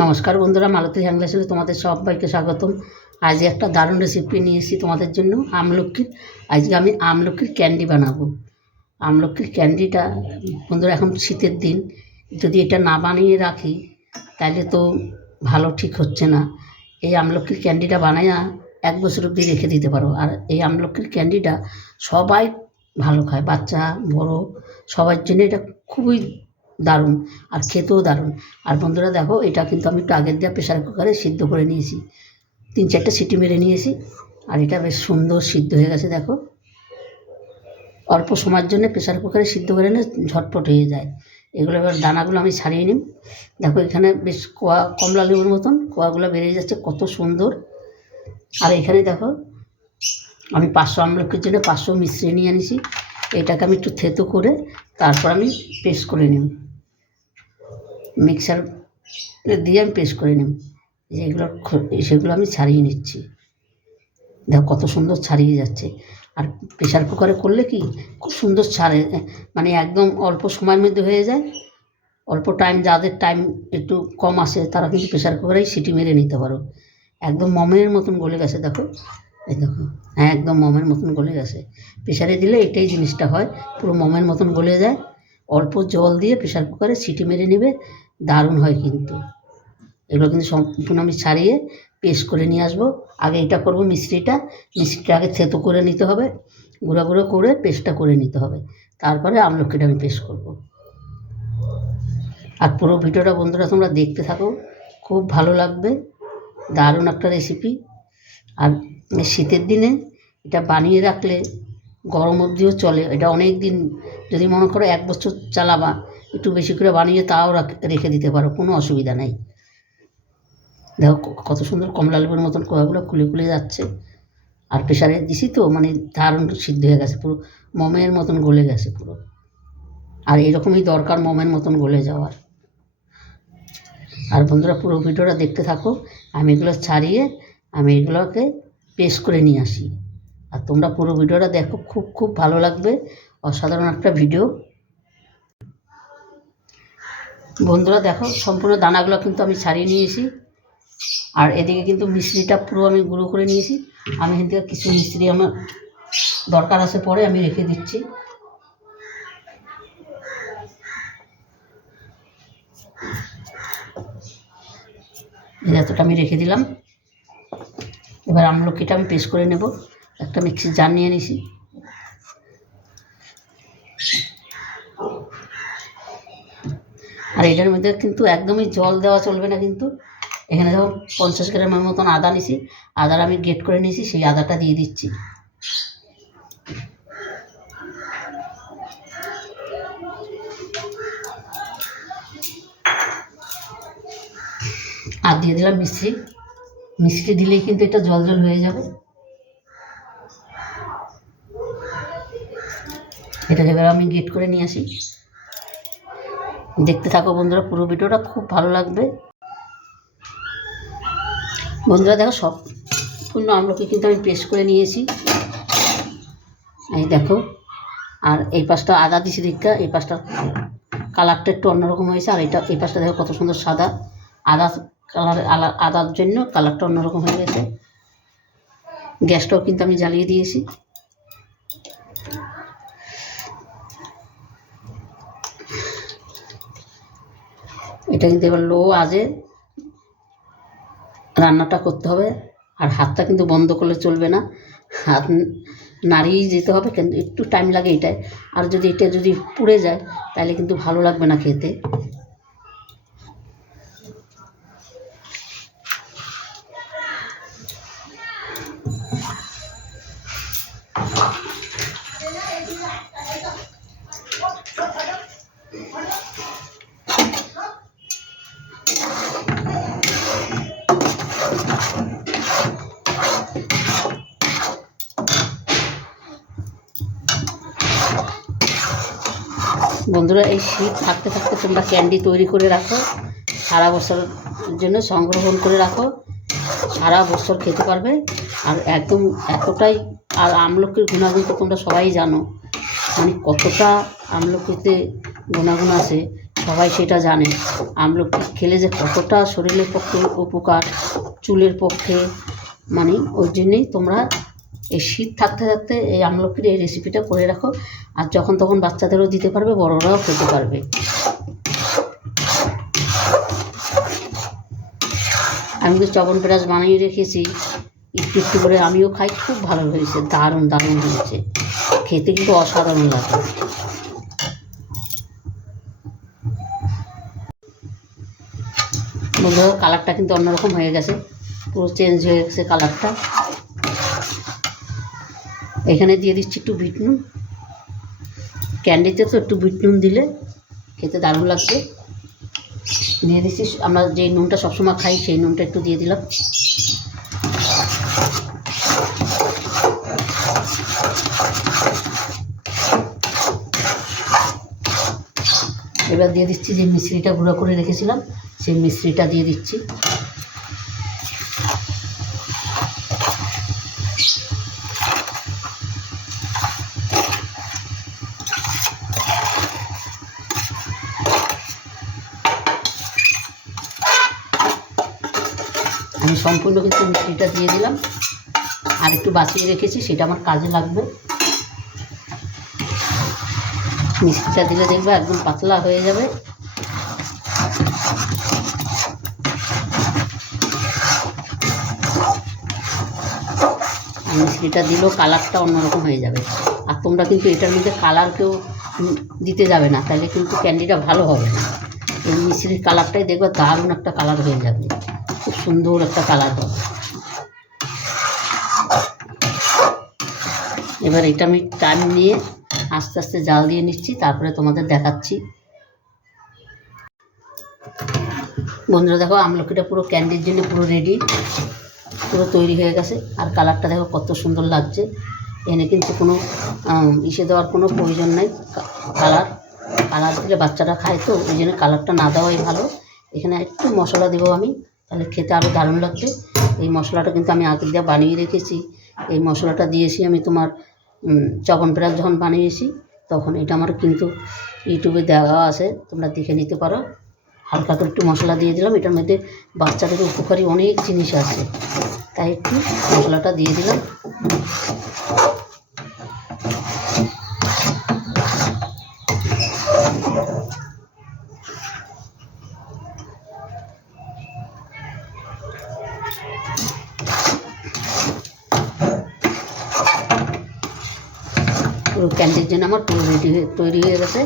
নমস্কার বন্ধুরা, মালতী হ্যাংলাসে তোমাদের সবাইকে স্বাগতম। আজ একটা দারুণ রেসিপি নিয়ে এসেছি তোমাদের জন্য, আমলকির। আজকে আমি আমলকির ক্যান্ডি বানাবো। আমলকির ক্যান্ডিটা বন্ধুরা, এখন শীতের দিন, যদি এটা না বানিয়ে রাখি তাহলে তো ভালো ঠিক হচ্ছে না। এই আমলকির ক্যান্ডিটা বানায়া 1 বছর অবধি রেখে দিতে পারো। আর এই আমলকির ক্যান্ডিটা সবাই ভালো খায়, বাচ্চা বড় সবার জন্য এটা খুবই দারুণ, আর খেতেও দারুণ। আর বন্ধুরা দেখো, এটা কিন্তু আমি একটু আগের দেওয়া প্রেশার কুকারে সিদ্ধ করে নিয়েছি, 3-4টা সিটি মেরে নিয়েছি। আর এটা বেশ সুন্দর সিদ্ধ হয়ে গেছে। দেখো, অল্প সময়ের জন্য প্রেশার কুকারে সিদ্ধ করে নিলে ঝটপট হয়ে যায়। এগুলো এবার দানাগুলো আমি ছাড়িয়ে নিই। দেখো, এখানে বেশ কোয়া, কমলা লেবুর মতন কোয়াগুলো বেরিয়ে যাচ্ছে, কত সুন্দর। আর এখানে দেখো, আমি 500 আমলকির জন্য 500 মিশ্রি নিয়ে আনিছি। এটাকে আমি একটু থেতো করে তারপর আমি পেস্ট করে নিই, মিক্সার দিয়ে আমি পেস্ট করে নিই। সেগুলো আমি ছাড়িয়ে নিচ্ছি। দেখো কত সুন্দর ছাড়িয়ে যাচ্ছে। আর প্রেশার কুকারে করলে কি খুব সুন্দর ছাড়ে, মানে একদম অল্প সময়ের মধ্যে হয়ে যায়। অল্প টাইম, যাদের টাইম একটু কম আসে তারা কিন্তু প্রেশার কুকারেই সিটি মেরে নিতে পারো। একদম মমের মতন গলে গেছে। দেখো, এই দেখো, হ্যাঁ, একদম মমের মতন গলে গেছে। প্রেশারে দিলে এটাই জিনিসটা হয়, পুরো মমের মতন গলে যায়। অল্প জল দিয়ে প্রেশার কুকারে সিটি মেরে নেবে, দারুণ হয় কিন্তু। এগুলো কিন্তু সম্পূর্ণ আমি ছাড়িয়ে পেস্ট করে নিয়ে আসবো। আগে এটা করবো, মিশ্রিটা আগে থেতো করে নিতে হবে, গুঁড়ো গুঁড়ো করে পেস্টটা করে নিতে হবে, তারপরে আমলকিটা আমি পেস্ট করব। আর পুরো ভিডিওটা বন্ধুরা তোমরা দেখতে থাকো, খুব ভালো লাগবে, দারুণ একটা রেসিপি। আর শীতের দিনে এটা বানিয়ে রাখলে গরম অবধিও চলে। এটা অনেক দিন, যদি মনে করো 1 বছর চালাবা, একটু বেশি করে বানিয়ে তাও রেখে দিতে পারো, কোনো অসুবিধা নেই। দেখো কত সুন্দর কমলা লেবুর মতন কোয়াগুলো খুলে খুলে যাচ্ছে। আর প্রেশারে দিছি তো, মানে দারুণ সিদ্ধ হয়ে গেছে, পুরো মমের মতন গলে গেছে পুরো। আর এরকমই দরকার, মমের মতন গলে যাওয়ার। আর বন্ধুরা পুরো ভিডিওটা দেখতে থাকো, আমি এগুলো ছাড়িয়ে আমি এগুলোকে পেস্ট করে নিয়ে আসি। আর তোমরা পুরো ভিডিওটা দেখো, খুব খুব ভালো লাগবে, অসাধারণ একটা ভিডিও। বন্ধুরা দেখো, সম্পূর্ণ দানাগুলো কিন্তু আমি ছাড়িয়ে নিয়েছি। আর এদিকে কিন্তু মিশ্রিটা পুরো আমি গুঁড়ো করে নিয়েছি। আমি এখান থেকে কিছু মিশ্রি আমার দরকার আছে পরে আমি রেখে দিচ্ছি। এতটা আমি রেখে দিলাম। এবার আমলকিটা আমি পেস্ট করে নেব। একটা মিক্সির জার নিয়ে নিছি। আর এটার মধ্যে কিন্তু একদমই জল দেওয়া চলবে না কিন্তু। এখানে যখন 50 গ্রামের মতন আদা নিছি, আদার আমি গ্রেট করে নিয়েছি, সেই আদাটা দিয়ে দিচ্ছি। আর দিয়ে দিলাম মিষ্টি দিলেই কিন্তু এটা জল জল হয়ে যাবে। এটাকে এবার আমি গ্রেট করে নিয়ে আসি। দেখতে থাকো বন্ধুরা, পুরো ভিডিওটা খুব ভালো লাগবে। বন্ধুরা দেখো, সম্পূর্ণ আমলকি কিন্তু আমি পেস্ট করে নিয়েছি, এই দেখো। আর এই পাশটা আদা দিছি দিকটা, এই পাশটা কালারটা একটু অন্যরকম হয়েছে। আর এটা এই পাশটা দেখো কত সুন্দর সাদা, আদা কালার, আদার জন্য কালারটা অন্যরকম হয়ে গেছে। গ্যাসটাও কিন্তু আমি জ্বালিয়ে দিয়েছি। এটা কিন্তু এবার লো আঁচে রান্নাটা করতে হবে। আর হাতটা কিন্তু বন্ধ করলে চলবে না, হাত নাড়িয়ে যেতে হবে, কিন্তু একটু টাইম লাগে এটায়। আর যদি এটা পুড়ে যায় তাহলে কিন্তু ভালো লাগবে না খেতে। বন্ধুরা, এই শীত থাকতে থাকতে তোমরা ক্যান্ডি তৈরি করে রাখো, সারা বছরের জন্য সংরক্ষণ করে রাখো, সারা বছর খেতে পারবে। আর একদম এতটাই, আর আমলকির গুণাগুণ তো তোমরা সবাই জানো, মানে কতটা আমলকিতে গুণাগুণ আছে সবাই সেটা জানে আমলকি খেলে যে কতটা শরীরের পক্ষে উপকার, চুলের পক্ষে, মানে ওই জন্যেই তোমরা এই শীত থাকতে থাকতে এই আমলকির এই রেসিপিটা করে রাখো, আর যখন তখন বাচ্চাদেরও দিতে পারবে, বড়রাও খেতে পারবে। আমি তো চবনপ্রাশ বানিয়ে রেখেছি, একটু একটু করে আমিও খাই, খুব ভালো হয়েছে, দারুণ দারুণ হয়েছে, খেতে কিন্তু অসাধারণ লাগে। বন্ধুরা কালারটা কিন্তু অন্যরকম হয়ে গেছে, পুরো চেঞ্জ হয়ে গেছে কালারটা। এখানে দিয়ে দিচ্ছি একটু বিট নুন, ক্যান্ডিতে তো একটু বিট নুন দিলে খেতে দারুণ লাগবে। দিয়ে দিচ্ছি আমরা যে নুনটা সবসময় খাই সেই নুনটা একটু দিয়ে দিলাম। এবার দিয়ে দিচ্ছি যে মিশ্রিটা গুঁড়ো করে রেখেছিলাম, সেই মিশ্রিটা দিয়ে দিচ্ছি। আমি সম্পূর্ণ কিন্তু মিষ্টিটা দিয়ে দিলাম, আর একটু বাঁচিয়ে রেখেছি, সেটা আমার কাজে লাগবে। মিষ্টিটা দিলে দেখবে একদম পাতলা হয়ে যাবে। মিষ্টিটা দিলেও কালারটা অন্যরকম হয়ে যাবে। আর তোমরা কিন্তু এটার মধ্যে কালার কেউ দিতে যাবে না, তাহলে কিন্তু ক্যান্ডিটা ভালো হবে না। এই মিষ্টির কালারটাই দেখবে দারুণ একটা কালার হয়ে যাবে, খুব সুন্দর একটা কালার হবে। এবার এটা আমি টাইম নিয়ে আস্তে আস্তে জাল দিয়ে নিচ্ছি, তারপরে তোমাদের দেখাচ্ছি। বন্ধুরা দেখো আমলকিটা পুরো ক্যান্ডির জন্য পুরো রেডি, পুরো তৈরি হয়ে গেছে। আর কালারটা দেখো কত সুন্দর লাগছে। এনে কিন্তু কোনো ইসে দেওয়ার কোনো প্রয়োজন নেই, কালার দিলে বাচ্চারা খায়, তো ওই জন্য কালারটা না দেওয়াই ভালো। এখানে একটু মশলা দেবো আমি, তাহলে খেতে আরও দারুণ লাগবে। এই মশলাটা কিন্তু আমি আগে দিয়ে বানিয়ে রেখেছি। এই মশলাটা দিয়েছি আমি তোমার চবনপ্রাশ যখন বানিয়েছি তখন। এটা আমার কিন্তু ইউটিউবে দেওয়া আছে, তোমরা দেখে নিতে পারো। হালকা করে একটু মশলা দিয়ে দিলাম, এটার মধ্যে বাচ্চাদের উপকারী অনেক জিনিস আছে, তাই একটু মশলাটা দিয়ে দিলাম। পুরো ক্যান্ডির জন্য আমার পুরো তৈরি হয়ে গেছে।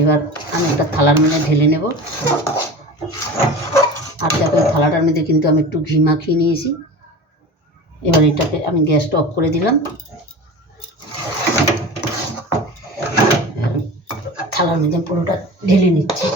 এবার আমি একটা থালার মধ্যে ঢেলে নেব। আর দেখো এই থালাটার মধ্যে কিন্তু আমি একটু ঘি মাখিয়ে নিয়েছি। এবার এটাকে আমি গ্যাসটা অফ করে দিলাম। থালার মধ্যে পুরোটা ঢেলে নিচ্ছি।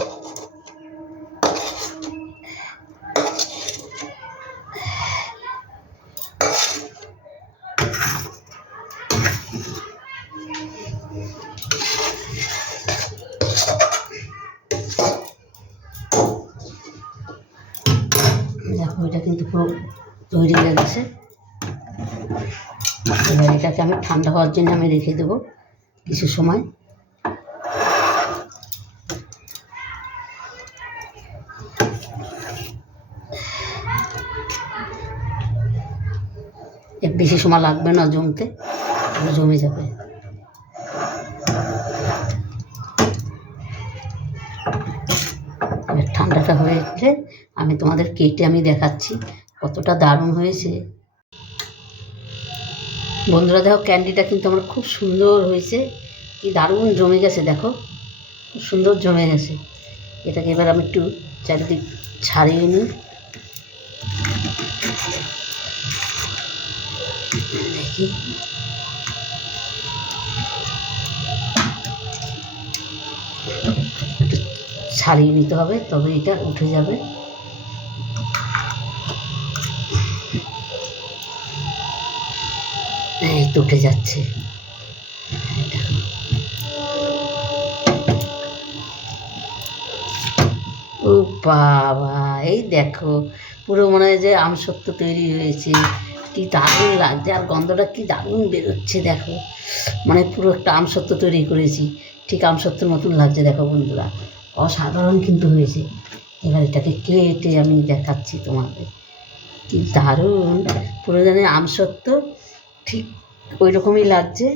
দেখো এটা কিন্তু পুরো তৈরি হয়ে গেছে। এবার এটাকে আমি ঠান্ডা হওয়ার জন্য আমি রেখে দেবো কিছু সময়। এর বেশি সময় লাগবে না জমতে, জমে যাবে। এবার ঠান্ডাটা হয়ে গেলে আমি তোমাদের কেটে আমি দেখাচ্ছি কতটা দারুণ হয়েছে। বন্ধুরা দেখো ক্যান্ডিটা কিন্তু আমার খুব সুন্দর হয়েছে, কি দারুণ জমে গেছে, দেখো খুব সুন্দর জমে গেছে। এটাকে এবার আমি একটু চারিদিক ছাড়িয়ে নিই। দেখি ছাড়িয়ে নিতে হবে, তবে এটা উঠে যাবে। এই তো উঠে যাচ্ছে। ও বাবা, এই দেখো পুরো মনে হয় যে আমসত্ত্ব তৈরি হয়েছে, কি দারুণ লাগছে। আর গন্ধটা কি দারুণ বেরোচ্ছে, দেখো মানে পুরো একটা আমসত্ত্ব তৈরি করেছি, ঠিক আমসত্ত্বের মতন লাগছে। দেখো বন্ধুরা অসাধারণ কিন্তু হয়েছে। এবার এটাকে কেটে আমি দেখাচ্ছি তোমাদের, কি দারুণ, পুরো যেন আমসত্ত্ব ঠিক ওই রকমই লাগছে।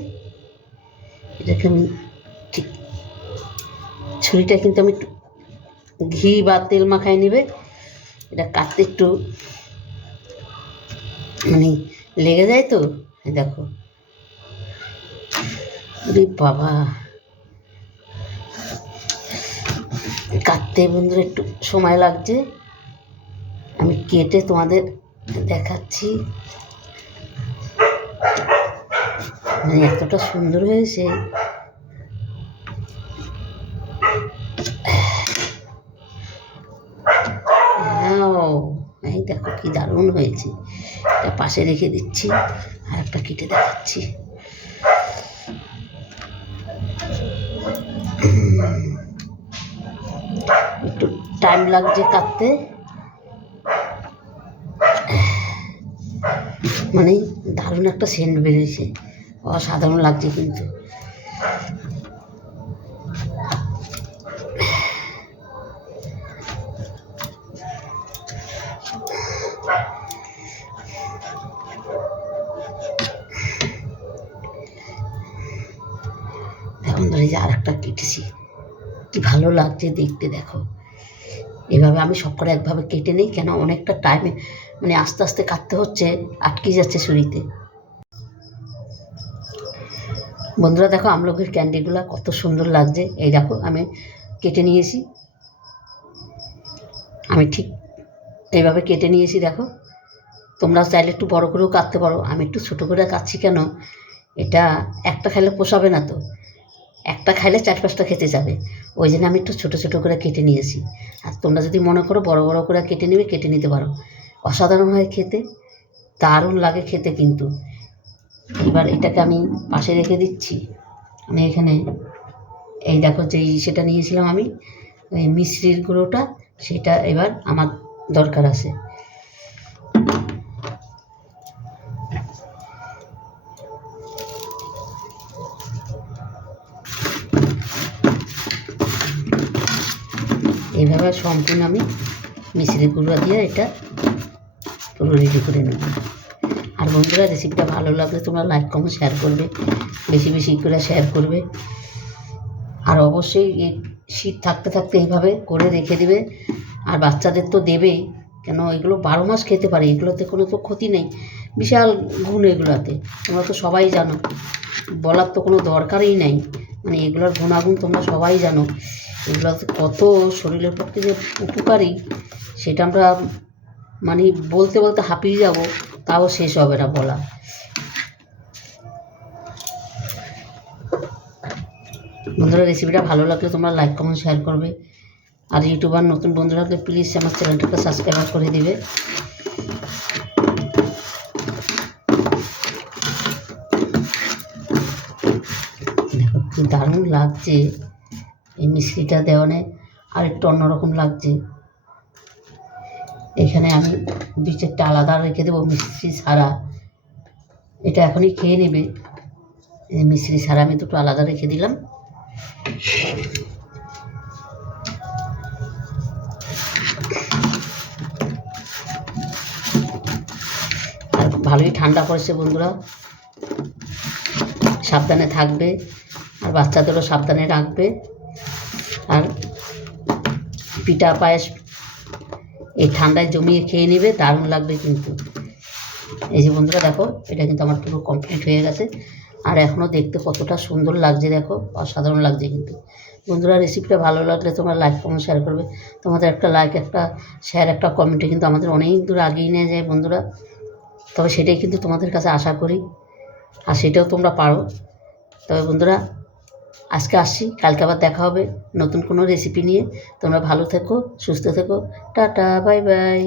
এটাকে আমি ঠিক ছুরিটা কিন্তু আমি একটু ঘি বা তেল মাখায় নেবে, এটা কাটতে একটু মানে লেগে যায় তো। দেখো রে বাবা, কাটতে বন্ধুরা একটু সময় লাগছে, আমি কেটে তোমাদের দেখাচ্ছি। মানে এতটা সুন্দর হয়েছে, এই দেখো কি দারুণ হয়েছে। এটা পাশে রেখে দিচ্ছি, আর একটা কেটে দেখাচ্ছি। একটু টাইম লাগছে কাটতে, মানে দারুণ একটা সেন্ট বেরিয়েছে, অসাধারণ লাগছে কিন্তু। এখন ধরে যে আর একটা কেটেছি, কি ভালো লাগছে দেখতে। দেখো এভাবে আমি সব করে একভাবে কেটে নিই, কেন অনেকটা টাইমে মানে আস্তে আস্তে কাটতে হচ্ছে, আটকে যাচ্ছে ছুরিতে। বন্ধুরা দেখো আমলকির ক্যান্ডিগুলো কত সুন্দর লাগছে। এই দেখো আমি কেটে নিয়েছি, আমি ঠিক এইভাবে কেটে নিয়েছি। দেখো তোমরা চাইলে একটু বড় করেও কাটতে পারো, আমি একটু ছোটো করে কাটছি। কেন, এটা একটা খাইলে পোষাবে না তো, একটা খাইলে 4-5টা খেতে যাবে, ওই জন্য আমি একটু ছোটো ছোটো করে কেটে নিয়েছি। আর তোমরা যদি মনে করো বড় বড় করে কেটে নেবে, কেটে নিতে পারো। অসাধারণ হয় খেতে, দারুণ লাগে খেতে কিন্তু। এবার এটাকে আমি পাশে রেখে দিচ্ছি। আমি এখানে এই দেখো যেই সেটা নিয়েছিলাম আমি, এই মিশ্রির গুঁড়োটা, সেটা এবার আমার দরকার আছে। এইভাবে সম্পূর্ণ আমি মিশ্রি গুঁড়ো দিয়ে এটা পুরো রেডি করে নেব। আর বন্ধুরা রেসিপিটা ভালো লাগলে তোমরা লাইক কমেন্ট শেয়ার করবে, বেশি বেশি করে শেয়ার করবে। আর অবশ্যই এই শীত থাকতে থাকতে এইভাবে করে রেখে দেবে। আর বাচ্চাদের তো দেবেই, কেন এগুলো 12 মাস খেতে পারে, এগুলোতে কোনো তো ক্ষতি নেই, বিশাল গুণ এগুলোতে, তোমরা তো সবাই জানো, বলার তো কোনো দরকারই নেই। মানে এগুলোর গুণাগুণ তোমরা সবাই জানো, এগুলো কত শরীরের পক্ষে যে উপকারী সেটা আমরা মানে বলতে বলতে হাঁপিয়ে যাব, তাও শেষ হবে না বলা। বন্ধুরা রেসিপিটা ভালো লাগলে তোমরা লাইক কমেন্ট শেয়ার করবে। আর ইউটিউবার নতুন বন্ধুরা হলে প্লিজ আমার চ্যানেলটাকে সাবস্ক্রাইব করে দিবে। দেখো কি দারুণ লাগছে এই মিষ্টিটা দেওয়ানে, আর একটু অন্যরকম লাগছে। এখানে আমি 2-4টা আলাদা রেখে দেবো মিষ্টি ছাড়া, এটা এখনই খেয়ে নেবে। মিষ্টি ছাড়া আমি দুটো আলাদা রেখে দিলাম। আর ভালোই ঠান্ডা পড়েছে বন্ধুরা, সাবধানে থাকবে, আর বাচ্চাদেরও সাবধানে রাখবে। আর পিঠা পায়েস এই ঠান্ডায় জমিয়ে খেয়ে নেবে, দারুণ লাগবে কিন্তু। এই যে বন্ধুরা দেখো এটা কিন্তু আমার পুরো কমপ্লিট হয়ে গেছে, আর এখনও দেখতে কতটা সুন্দর লাগছে, দেখো অসাধারণ লাগছে কিন্তু। বন্ধুরা রেসিপিটা ভালো লাগলে তোমরা লাইক কমেন্ট শেয়ার করবে। তোমাদের একটা লাইক, একটা শেয়ার, একটা কমেন্টে কিন্তু আমাদের অনেক দূর এগিয়ে নিয়ে যায় বন্ধুরা। তবে সেটাই কিন্তু তোমাদের কাছে আশা করি, আর সেটাও তোমরা পারো। তবে বন্ধুরা আজকে আসছি, কালকে আবার দেখা হবে নতুন কোনো রেসিপি নিয়ে। তোমরা ভালো থেকো, সুস্থ থেকো, টাটা, বাই বাই।